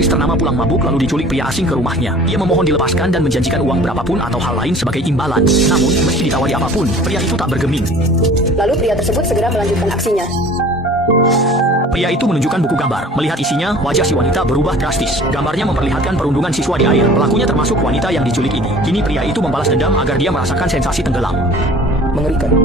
aktris ternama pulang mabuk lalu diculik pria asing ke rumahnya. Ia memohon dilepaskan dan menjanjikan uang berapapun atau hal lain sebagai imbalan. Namun, meski ditawari apapun, pria itu tak bergeming. Lalu pria tersebut segera melanjutkan aksinya. Pria itu menunjukkan buku gambar. Melihat isinya, wajah si wanita berubah drastis. Gambarnya memperlihatkan perundungan siswa di air. Pelakunya termasuk wanita yang diculik ini. Kini pria itu membalas dendam agar dia merasakan sensasi tenggelam. Mengerikan.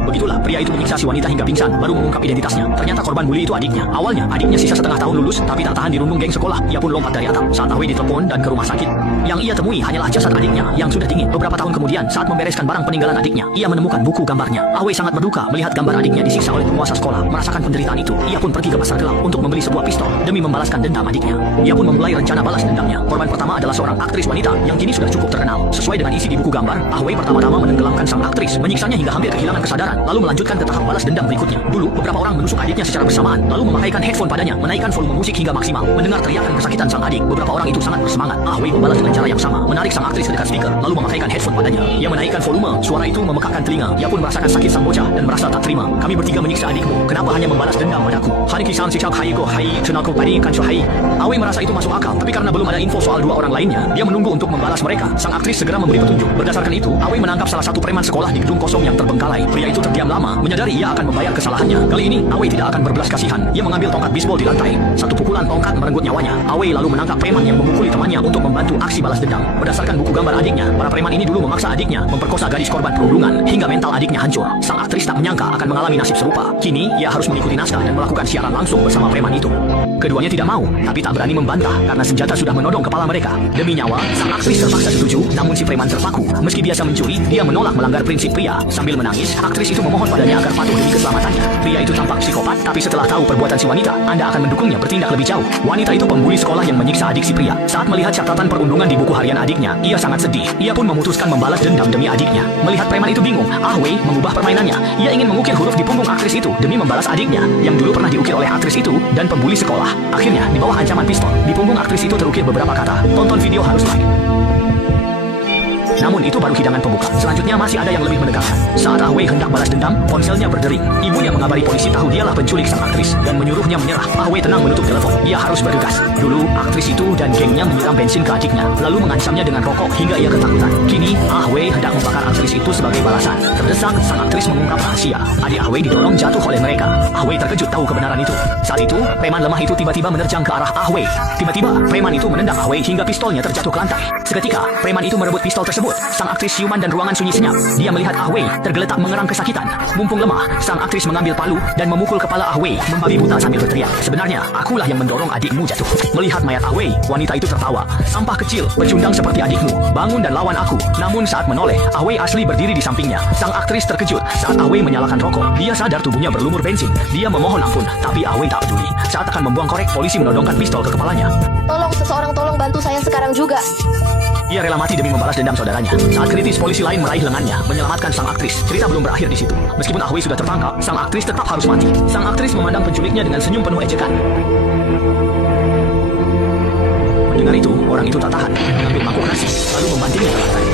Begitulah, pria itu menyiksa si wanita hingga pingsan, baru mengungkap identitasnya. Ternyata korban bully itu adiknya. Awalnya, adiknya sisa setengah tahun lulus, tapi tak tahan dirundung geng sekolah. Ia pun lompat dari atap saat Awe ditelepon dan ke rumah sakit. Yang ia temui hanyalah jasad adiknya yang sudah dingin. Beberapa tahun kemudian, saat membereskan barang peninggalan adiknya, ia menemukan buku gambarnya. Awe sangat berduka melihat gambar adiknya disiksa oleh penguasa sekolah. Merasakan penderitaan itu, ia pun pergi ke pasar gelap untuk membeli sebuah pistol demi membalaskan dendam adiknya. Ia pun memulai rencana balas dendamnya. Korban pertama adalah seorang aktris wanita yang kini sudah cukup terkenal. Sesuai dengan isi di buku gambar, Awe pertama-tama menenggelamkan sang aktris, menyiksanya hingga hampir kehilangan kesadaran, lalu melanjutkan ke tahap balas dendam berikutnya. Dulu, beberapa orang menusuk adiknya secara bersamaan, lalu memakaikan headphone padanya, menaikkan volume musik hingga maksimal. Mendengar teriakan kesakitan sang adik, beberapa orang itu sangat bersemangat. Awe membalas dengan cara yang sama, menarik sang aktris ke dekat speaker, lalu memakaikan headphone padanya. Ia menaikkan volume, suara itu memekakkan telinga. Ia pun merasakan sakit sang bocah dan merasa tak terima. Kami bertiga menyiksa adikmu, kenapa hanya membalas dendam padaku? Haniki-san sikap haiko hai, tenaku pari kancu hai. Awe merasa itu masuk akal, tapi karena belum ada info soal dua orang lainnya, dia menunggu untuk membalas mereka. Sang aktris segera memberi petunjuk. Berdasarkan itu, Awe menangkap salah satu preman sekolah di gedung kosong yang terbengkalai. Pria itu terdiam lama, menyadari ia akan membayar kesalahannya. Kali ini, Awe tidak akan berbelas kasihan. Ia mengambil tongkat bisbol di lantai. Satu pukulan tongkat merenggut nyawanya. Awe lalu menangkap preman yang memukuli temannya untuk membantu aksi balas dendam. Berdasarkan buku gambar adiknya, para preman ini dulu memaksa adiknya memperkosa gadis korban perundungan hingga mental adiknya hancur. Sang aktris tak menyangka akan mengalami nasib serupa. Kini, ia harus mengikuti naskah dan melakukan siaran langsung bersama preman itu. Keduanya tidak mau, tapi tak berani membantah karena senjata sudah menodong kepala mereka. Demi nyawa, sang aktris terpaksa setuju, namun si preman terpaku. Meski biasa mencuri, dia menolak melanggar prinsip pria. Sambil menangis, aktris itu memohon padanya agar patuh demi keselamatannya. Pria itu tampak psikopat, tapi setelah tahu perbuatan si wanita, Anda akan mendukungnya bertindak lebih jauh. Wanita itu pembuli sekolah yang menyiksa adik si pria. Saat melihat catatan perundungan di buku harian adiknya, ia sangat sedih. Ia pun memutuskan membalas dendam demi adiknya. Melihat preman itu bingung, Awe mengubah permainannya. Ia ingin mengukir huruf di punggung aktris itu demi membalas adiknya yang dulu pernah diukir oleh aktris itu dan pembuli sekolah. Akhirnya, di bawah ancaman pistol, di punggung aktris itu terukir beberapa kata. Tonton video harus like. Namun itu baru hidangan pembuka. Selanjutnya masih ada yang lebih menegangkan. Saat Awe hendak balas dendam, ponselnya berdering. Ibunya mengabari polisi tahu dialah penculik sang aktris dan menyuruhnya menyerah. Awe tenang menutup telepon. Ia harus bergegas. Dulu, aktris itu dan gengnya menyiram bensin ke adiknya, lalu mengancamnya dengan rokok hingga ia ketakutan. Kini, Awe hendak membakar aktris itu sebagai balasan. Terdesak, sang aktris mengungkap rahasia. Adik Awe didorong jatuh oleh mereka. Awe terkejut tahu kebenaran itu. Saat itu, preman lemah itu tiba-tiba menerjang ke arah Awe. Tiba-tiba, preman itu menendang Awe hingga pistolnya terjatuh ke lantai. Seketika, preman itu merebut pistol tersebut. Sang aktris siuman dan ruangan sunyi senyap. Dia melihat Awe tergeletak mengerang kesakitan. Mumpung lemah, sang aktris mengambil palu dan memukul kepala Awe, membabi buta sambil berteriak. Sebenarnya, akulah yang mendorong adikmu jatuh. Melihat mayat Awe, wanita itu tertawa. Sampah kecil, pecundang seperti adikmu. Bangun dan lawan aku. Namun saat menoleh, Awe asli berdiri di sampingnya. Sang aktris terkejut saat Awe menyalakan rokok. Dia sadar tubuhnya berlumur bensin. Dia memohon ampun, tapi Awe tak peduli. Saat akan membuang korek, polisi menodongkan pistol ke kepalanya. Tolong seseorang tolong bantu saya sekarang juga. Ia rela mati demi membalas dendam saudaranya. Saat kritis, polisi lain meraih lengannya, menyelamatkan sang aktris. Cerita belum berakhir di situ. Meskipun Awe sudah tertangkap, sang aktris tetap harus mati. Sang aktris memandang penculiknya dengan senyum penuh ejekan. Mendengar itu, orang itu tak tahan, mengambil mangkuk nasi, lalu membantingnya ke lantai.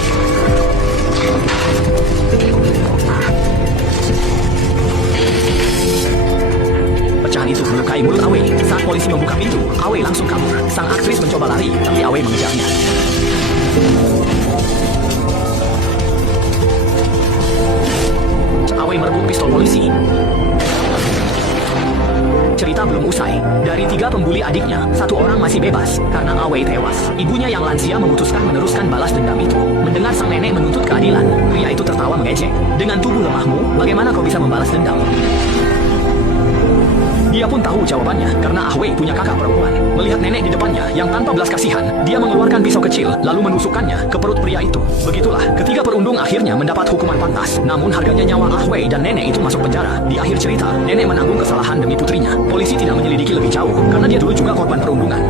Pecahan itu melukai mulut Awe. Saat polisi membuka pintu, Awe langsung kabur. Sang aktris mencoba lari, tapi Awe mengejarnya. Awe merebut pistol polisi. Cerita belum usai. Dari 3 pembuli adiknya, 1 orang masih bebas karena Awe tewas. Ibunya yang lansia memutuskan meneruskan balas dendam itu. Mendengar sang nenek menuntut keadilan, pria itu tertawa mengejek. Dengan tubuh lemahmu, bagaimana kau bisa membalas dendam? Dia pun tahu jawabannya karena Awe punya kakak perempuan. Melihat nenek di depannya yang tanpa belas kasihan, dia mengeluarkan pisau kecil lalu menusukkannya ke perut pria itu. Begitulah, ketiga perundung akhirnya mendapat hukuman pantas. Namun harganya nyawa Awe dan nenek itu masuk penjara. Di akhir cerita, nenek menanggung kesalahan demi putrinya. Polisi tidak menyelidiki lebih jauh karena dia dulu juga korban perundungan.